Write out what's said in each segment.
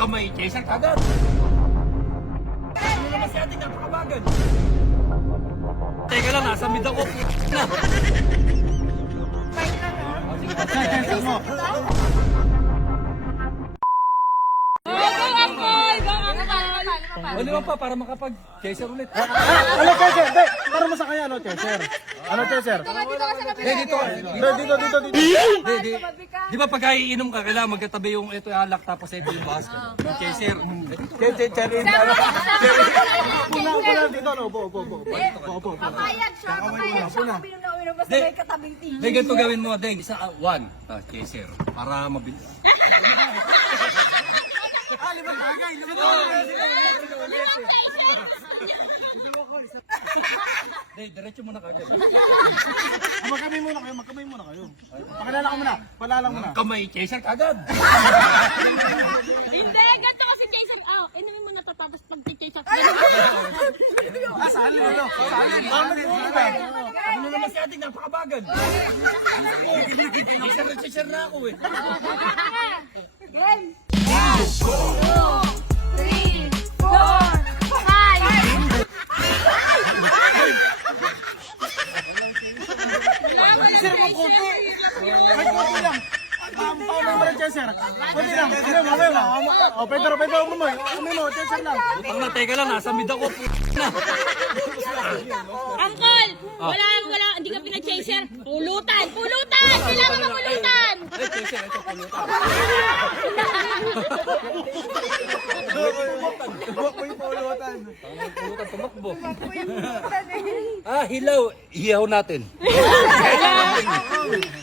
kamay, chaser kagad. Ano naman si ate, napakabagal. Teka lang, nasa mid ako. Na. Chaser mo. O naman pa, para makapag-chaser ulit. Ano, Chaser? Hindi, para masakay, ano, Chaser? Ano, Chaser? Dito. Dito. Di ba pag iinom ka, kailangan magkatabi yung ito yung alak tapos ito yung basket. Chaser. Chaser. Puna, dito, no? Upo. Papayag siya, papayag siya. Kami yung nauwi basta may katabing TV. Deng, ganito gawin mo, Deng. Isa, one. Chaser. Para mabilis. Deng, diretso mo na kagad. Magkamay muna kayo. Pakilala ka muna. Palalang muna. Kamay, chaser kagad. Hindi, ganito kasi chaser. Inumin mo na to tapos pag-chaser. Sali mo. Ano naman si ate, napakabagal. Chaser na ako eh. Game! 1, 2, 3, 4, 5! Chaser mo konti. Ay, konti lang. Paano mo rin, Chaser? Konti lang. Mamaya. O, Pedro, umumoy. Chaser lang. Utang na, teka lang, nasa mid ako. Na. Uncle! Wala, hindi ka pinag-chaser. Pulutan! Kailangan mapulutan! Chaser, ito pulutan. Tumakbo yung pulutan. Pulutan, tumakbo. Hilaw. Ihaw natin.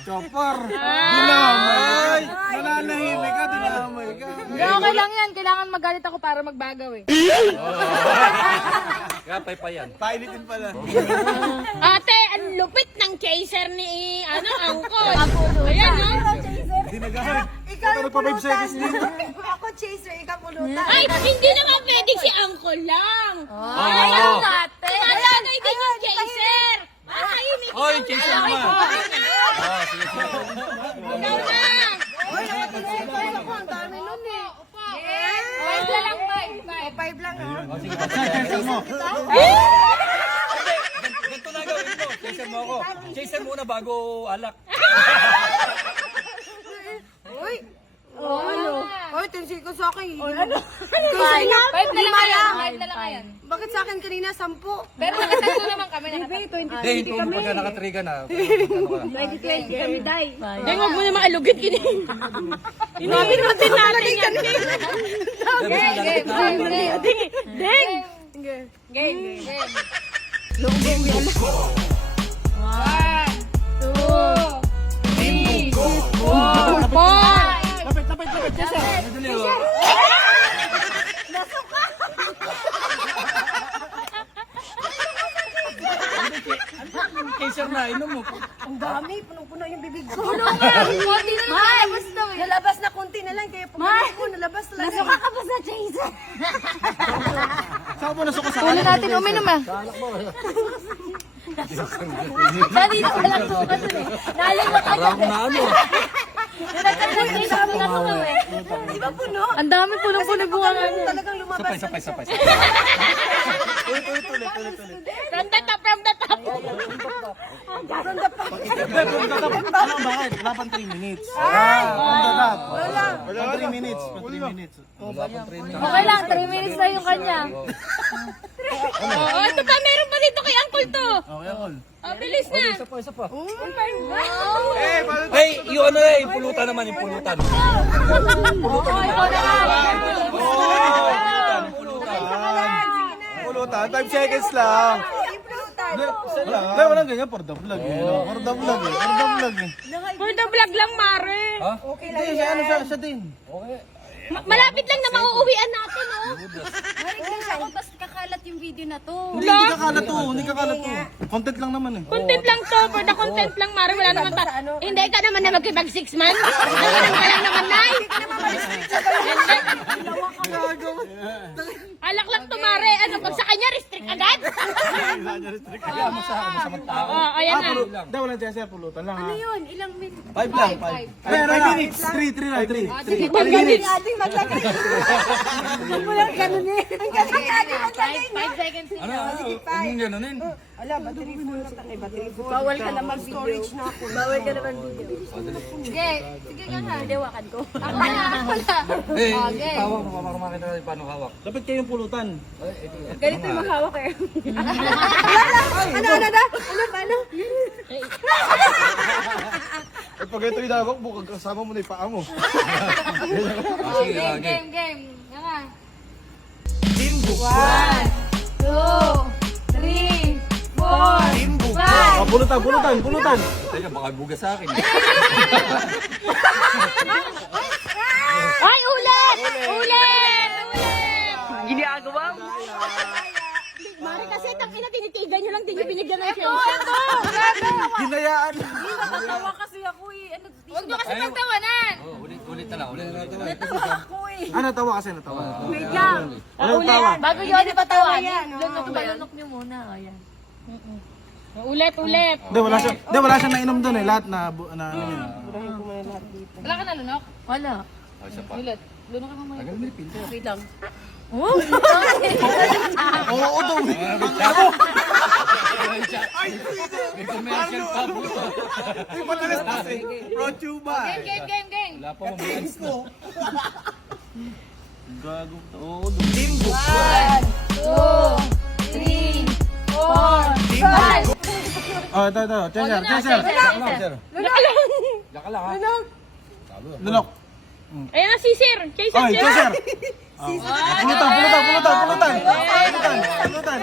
Chopper. Dinamay. Nananahimik ka, dinamay ka. Okay lang yan. Kailangan magalit ako para magbagaw eh. Kaya paypayan. Painitin pala. Ate, ang lupit ng chaser ni Uncle. Ayan, no? Dinagahan. Ikaw yung Pa 5 seconds pulutan. din. Ako chaser, ikaw pulutan. Ay, hindi naman pwedeng si Uncle lang. Ay, ang ate. Tumatagay din yung chaser. Makahimik Oh, yung chaser naman. Sige. Ikaw na. Uy, nakatulog ako. Ang dami nun eh. Five na lang, five. 5 lang ha. Chaser mo. Ganito na gawin mo. Chaser mo ako. Chaser muna bago alak. Uy. Ano? Uy, tensil ko sa akin. Ano? Five na lang yan. Five na lang yan. Bakit sa akin kanina 10? Pero nakatatlo naman kami. Hindi, kung pagka nakatriga na. Kami, day. Deng, huwag mo naman alugit kini. Inumin mo din natin yan. Deng! Game. 1, 2, 3, 4, 5. Lapit, Chaser. Chaser na, inom mo. Ang dami, punong-puno yung bibig ko. Konti na lang nalabas daw eh. Nalabas na konti na lang, kaya pag ko, nalabas talaga. Nasuka ka ba sa chaser? Saan mo nasuka sa Ulo natin uminom ah. Dali na walang sukat dun eh. Nalimot ka Parang na ano. sabi nga ko eh. Di ba puno? Ang dami punong-puno bunga nga niya. Talagang lumabas. Sapay. Ulit. From the top. Ano bakit? Wala pang 3 minutes. Wala. 3 minutes. 3 minutes. Okay lang, 3 minutes na yung kanya. Oo, ito pa, meron pa dito kay Uncle to. Okay, all. Bilis na. Isa pa. Wow. Hey, yung ano eh, yung pulutan naman, yung pulutan. Ikaw na nga. Pulutan. 5 seconds lang. Hindi, walang ganyan. For the vlog eh. For the vlog eh. For the vlog lang, Mare. Ha? Hindi, siya din. Okay. Malapit lang na mauuwian natin, oh. Marinig ako, basta kakalat yung video na to. Hindi kakalat to. Content lang naman eh. Content lang to, for the content lang, Mare. Wala naman ta. Hindi ka naman na magkipag 6 months. Ganun ka lang naman, Nay. Alak lang to, Mare. Ano, pag sa kanya, restrict agad. yan? Kaya masamang tao. Oh, ayan na. Hindi, walang chaser, pulutan lang ha. Yun, ilang minutes? 5 lang, 5. Pero 5 minutes. 3 lang, 3. Sige, pagkalit. Ating maglagay. Huwag mo lang ganun eh. Ang galing ating maglagay. 5 seconds Ano? Huwag mong ganunin. Ala, battery full na tayo. Battery full. Bawal ka naman storage na ako. Bawal ka naman video. Sige, sige ka na. Dewakan ko. Eh, hawak mo para makita natin paano hawak. Dapat kayong pulutan. Ganito yung maghawak eh. Ano? Ano? At pag ito inawak mo, kasama mo na yung paa mo. Sige, Game, okay. game, game. Yan nga. 1, 2, 3, 4, 5. Pulutan. Teka, baka bugas sa akin. Ay, ulit! Ulit! Ginagawa mo. Mari kasi itang tinitigan nyo lang din yung binigyan ng show. Ito! Hinayaan. Nakatawa kasi ako eh. Ano? Huwag nyo kasi magtawanan. Oh, ulit na lang, ulit. Natawa ako eh. Natawa kasi natawa. Wait lang. Anong tawa? Bago yun, di ba tawanin? yan, oh. Lunok nyo muna. Ayan. Ulit. Hindi, wala siyang nainom doon eh. Lahat na Wala ka na lunok? Wala. Oh, isa pa. Ulit. Lunok ka mamaya. Tagal mo yung pinto. Wait lang. Oo, daw. May commercial pa po. Ay, madalas kasi. Pro-tuba. Game. Wala pa mamaya. Gago. Oo, 1, 2, 3, 4, 5. Oh, ito. Chaser. Daka lang ha. Lunok. Ayan na, sisir. Ay, chaser. Pulutan.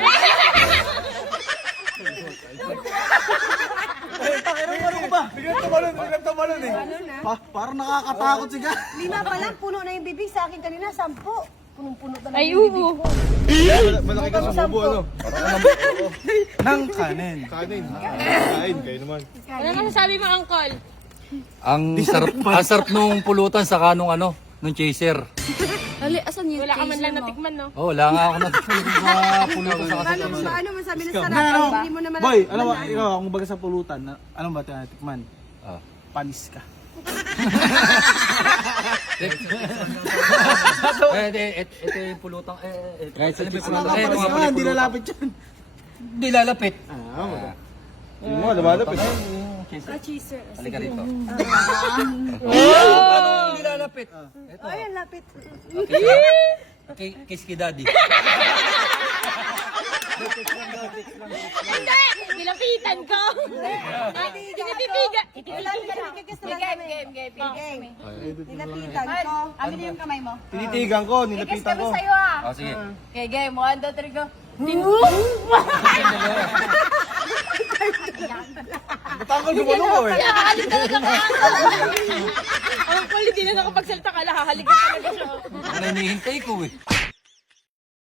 Eh, pakiramdam ko ba? Biglang tumalon eh. Parang nakakatakot siya. Lima pa lang, puno na yung bibig sa akin kanina. 10. Punong-puno pa lang Ay, yung bibig oo. ko. Malaki ka sa bubo, ano? Nang kanin. Kain, kayo naman. Ano masasabi mo, Uncle? Ang sarap nung pulutan sa kanong nung chaser. Ali, asan yung Wala ka man lang natikman, no? Oh, wala nga ako natulog sa pulutan sa kasal. Paano man sabi na sarap? Ano? Hindi mo naman Boy, alam mo, ikaw, kung baga sa pulutan, ano ba tinatikman? Ah. Panis ka. Ito yung pulutan. Kahit sa Hindi lalapit yan. Hindi lalapit. Hindi mo, lumalapit. cheeser. Halika rito. Hindi lalapit. Ito. Ay, ang lapit. Kiss ki daddy. Hindi! Nilapitan ko! Tinitigan! Game. Nilapitan ko. Amin yung kamay mo. Tinitigan ko, nilapitan ko. Sa'yo ah. Oh, sige. Okay, game. 1, 2, 3, go. Batangkal gumano ko eh. Nakahalik talaga ka! Ang kulit, di na nakapagsalta ka, hahalikan talaga siya. Ang hinihintay ko eh.